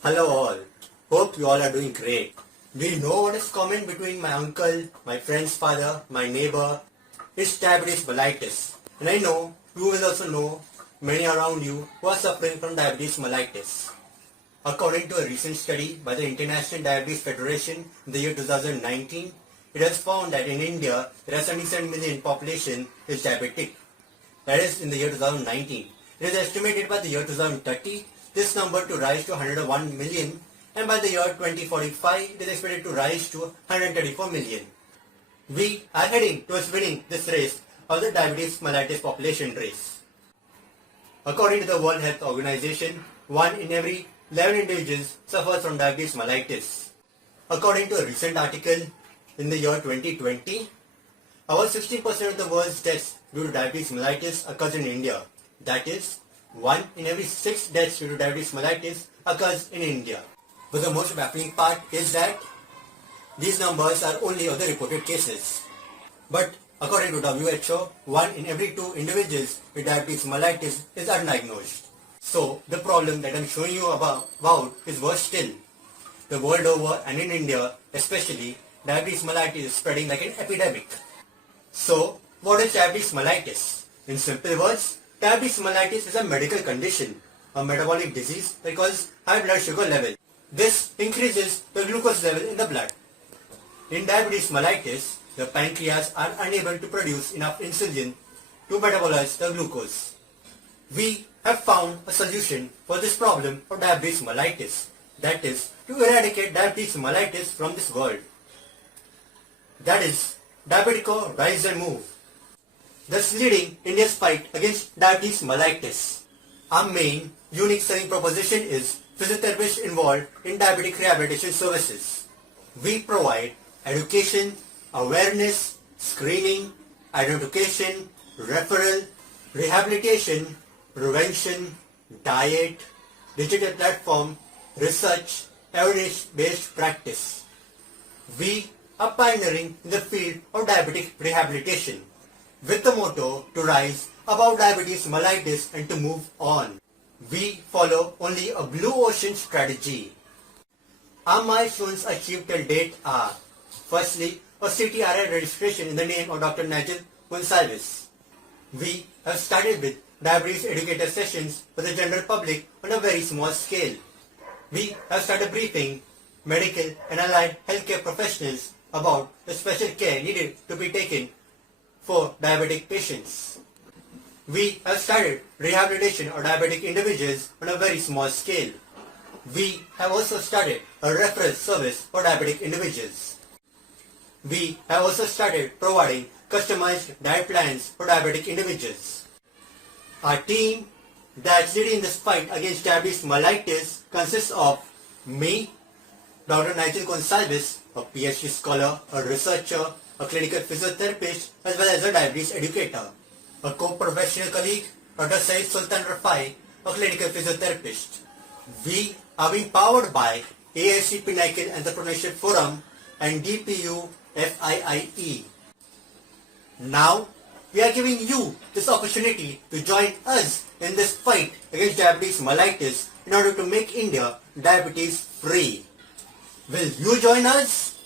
Hello all. Hope you all are doing great. Do you know what is common between my uncle, my friend's father, my neighbor? It's diabetes mellitus. And I know you will also know many around you who are suffering from diabetes mellitus. According to a recent study by the International Diabetes Federation in the year 2019, it has found that in India there are 77 million population is diabetic. That is in the year 2019. It is estimated by the year 2030 this number to rise to 101 million, and by the year 2045 it is expected to rise to 134 million. We are heading towards winning this race of the diabetes mellitus population race. According to the World Health Organization, 1 in every 11 individuals suffers from diabetes mellitus. According to a recent article in the year 2020, about 60% of the world's deaths due to diabetes mellitus occurs in India. That is, 1 in every 6 deaths due to diabetes mellitus occurs in India. But the most baffling part is that these numbers are only of the reported cases. But according to WHO, 1 in every 2 individuals with diabetes mellitus is undiagnosed. So the problem that I am showing you about is worse still. The world over and in India especially, diabetes mellitus is spreading like an epidemic. So what is diabetes mellitus? In simple words, diabetes mellitus is a medical condition, a metabolic disease that causes high blood sugar level. This increases the glucose level in the blood. In diabetes mellitus, the pancreas are unable to produce enough insulin to metabolize the glucose. We have found a solution for this problem of diabetes mellitus, that is, to eradicate diabetes mellitus from this world. That is, Diabetico Rise and Move, thus leading India's fight against diabetes mellitus. Our main unique selling proposition is physiotherapists involved in diabetic rehabilitation services. We provide education, awareness, screening, identification, referral, rehabilitation, prevention, diet, digital platform, research, evidence-based practice. We are pioneering in the field of diabetic rehabilitation with the motto to rise above diabetes mellitus and to move on. We follow only a blue ocean strategy. Our milestones achieved till date are: firstly, a CTRI registration in the name of Dr. Nigel Gonsalves. We have started with diabetes educator sessions for the general public on a very small scale. We have started briefing medical and allied healthcare professionals about the special care needed to be taken for diabetic patients. We have started rehabilitation of diabetic individuals on a very small scale. We have also started a referral service for diabetic individuals. We have also started providing customized diet plans for diabetic individuals. Our team that's leading this fight against diabetes mellitus consists of me, Dr. Nigel Gonsalves, a PhD scholar, a researcher, a clinical physiotherapist, as well as a diabetes educator. A co-professional colleague, Dr. Saeed Sultan Rafai, a clinical physiotherapist. We are being powered by AIC Pinnacle Entrepreneurship Forum and DPU FIIE. Now, we are giving you this opportunity to join us in this fight against diabetes mellitus in order to make India diabetes free. Will you join us?